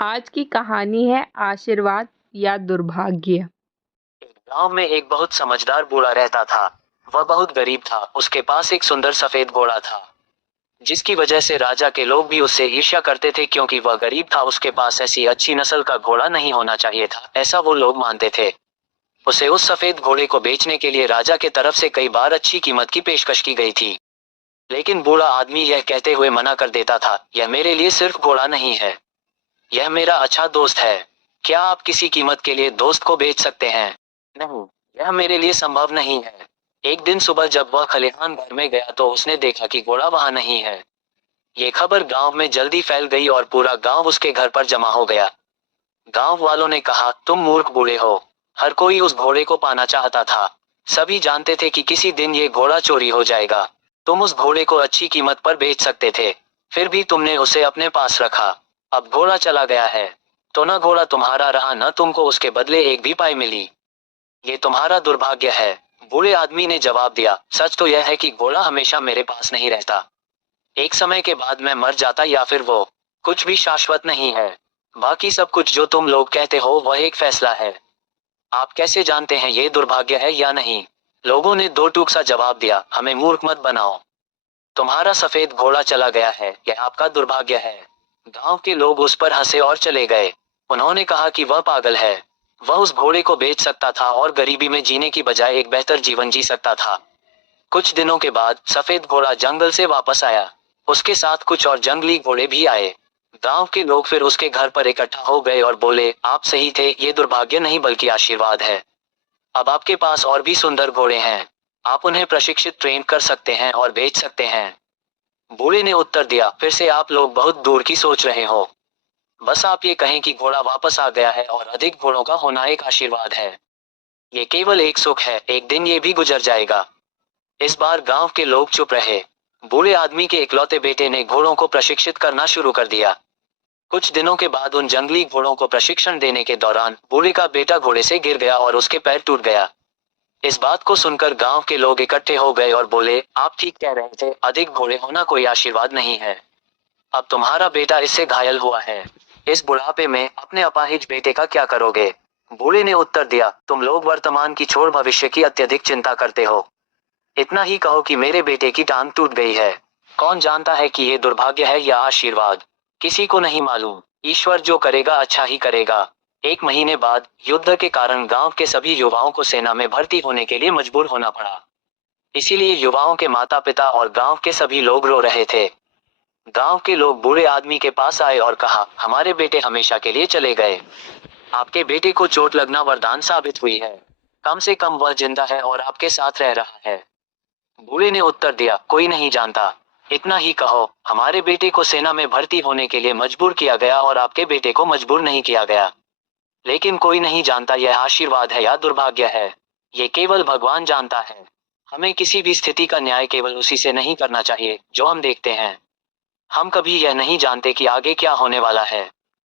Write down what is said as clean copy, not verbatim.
आज की कहानी है आशीर्वाद या दुर्भाग्य। गांव में एक बहुत समझदार बूढ़ा रहता था। वह बहुत गरीब था। उसके पास एक सुंदर सफेद घोड़ा था, जिसकी वजह से राजा के लोग भी उससे ईर्ष्या करते थे, क्योंकि वह गरीब था। उसके पास ऐसी अच्छी नस्ल का घोड़ा नहीं होना चाहिए था, ऐसा वो लोग मानते थे। उसे उस सफेद घोड़े को बेचने के लिए राजा के तरफ से कई बार अच्छी कीमत की पेशकश की गई थी, लेकिन बूढ़ा आदमी यह कहते हुए मना कर देता था, यह मेरे लिए सिर्फ घोड़ा नहीं है, यह मेरा अच्छा दोस्त है। क्या आप किसी कीमत के लिए दोस्त को बेच सकते हैं? नहीं, यह मेरे लिए संभव नहीं है। एक दिन सुबह जब वह खलिहान घर में गया तो उसने देखा कि घोड़ा वहां नहीं है। ये खबर गांव में जल्दी फैल गई और पूरा गांव उसके घर पर जमा हो गया। गांव वालों ने कहा, तुम मूर्ख बूढ़े हो। हर कोई उस घोड़े को पाना चाहता था। सभी जानते थे कि किसी दिन ये घोड़ा चोरी हो जाएगा। तुम उस घोड़े को अच्छी कीमत पर बेच सकते थे, फिर भी तुमने उसे अपने पास रखा। अब घोड़ा चला गया है, तो न घोड़ा तुम्हारा रहा, न तुमको उसके बदले एक भी पाई मिली। ये तुम्हारा दुर्भाग्य है। बूढ़े आदमी ने जवाब दिया, सच तो यह है कि घोड़ा हमेशा मेरे पास नहीं रहता। एक समय के बाद मैं मर जाता या फिर वो। कुछ भी शाश्वत नहीं है। बाकी सब कुछ जो तुम लोग कहते हो वह एक फैसला है। आप कैसे जानते हैं ये दुर्भाग्य है या नहीं? लोगों ने दो टूक सा जवाब दिया, हमें मूर्ख मत बनाओ। तुम्हारा सफेद घोड़ा चला गया है, यह आपका दुर्भाग्य है। गांव के लोग उस पर हंसे और चले गए। उन्होंने कहा कि वह पागल है। वह उस घोड़े को बेच सकता था और गरीबी में जीने की बजाय एक बेहतर जीवन जी सकता था। कुछ दिनों के बाद सफेद घोड़ा जंगल से वापस आया। उसके साथ कुछ और जंगली घोड़े भी आए। गांव के लोग फिर उसके घर पर इकट्ठा हो गए और बोले, आप सही थे, ये दुर्भाग्य नहीं बल्कि आशीर्वाद है। अब आपके पास और भी सुंदर घोड़े हैं। आप उन्हें प्रशिक्षित ट्रेन कर सकते हैं और बेच सकते हैं। बूढ़े ने उत्तर दिया, फिर से आप लोग बहुत दूर की सोच रहे हो। बस आप ये कहें कि घोड़ा वापस आ गया है और अधिक घोड़ों का होना एक आशीर्वाद है। ये केवल एक सुख है, एक दिन ये भी गुजर जाएगा। इस बार गांव के लोग चुप रहे। बूढ़े आदमी के इकलौते बेटे ने घोड़ों को प्रशिक्षित करना शुरू कर दिया। कुछ दिनों के बाद उन जंगली घोड़ों को प्रशिक्षण देने के दौरान बूढ़े का बेटा घोड़े से गिर गया और उसके पैर टूट गया। इस बात को सुनकर गांव के लोग इकट्ठे हो गए और बोले, आप ठीक कह रहे थे, अधिक घोड़े होना कोई आशीर्वाद नहीं है। अब तुम्हारा बेटा इससे घायल हुआ है। इस बुढ़ापे में अपने अपाहिज बेटे का क्या करोगे? बूढ़े ने उत्तर दिया, तुम लोग वर्तमान की छोड़ भविष्य की अत्यधिक चिंता करते हो। इतना ही कहो कि मेरे बेटे की टांग टूट गई है। कौन जानता है कि ये दुर्भाग्य है या आशीर्वाद? किसी को नहीं मालूम। ईश्वर जो करेगा अच्छा ही करेगा। एक महीने बाद युद्ध के कारण गांव के सभी युवाओं को सेना में भर्ती होने के लिए मजबूर होना पड़ा। इसीलिए युवाओं के माता पिता और गांव के सभी लोग रो रहे थे। गांव के लोग बूढ़े आदमी के पास आए और कहा, हमारे बेटे हमेशा के लिए चले गए। आपके बेटे को चोट लगना वरदान साबित हुई है। कम से कम वह जिंदा है और आपके साथ रह रहा है। बूढ़े ने उत्तर दिया, कोई नहीं जानता। इतना ही कहो, हमारे बेटे को सेना में भर्ती होने के लिए मजबूर किया गया और आपके बेटे को मजबूर नहीं किया गया। लेकिन कोई नहीं जानता यह आशीर्वाद है या दुर्भाग्य है। ये केवल भगवान जानता है। हमें किसी भी स्थिति का न्याय केवल उसी से नहीं करना चाहिए जो हम देखते हैं। हम कभी यह नहीं जानते कि आगे क्या होने वाला है।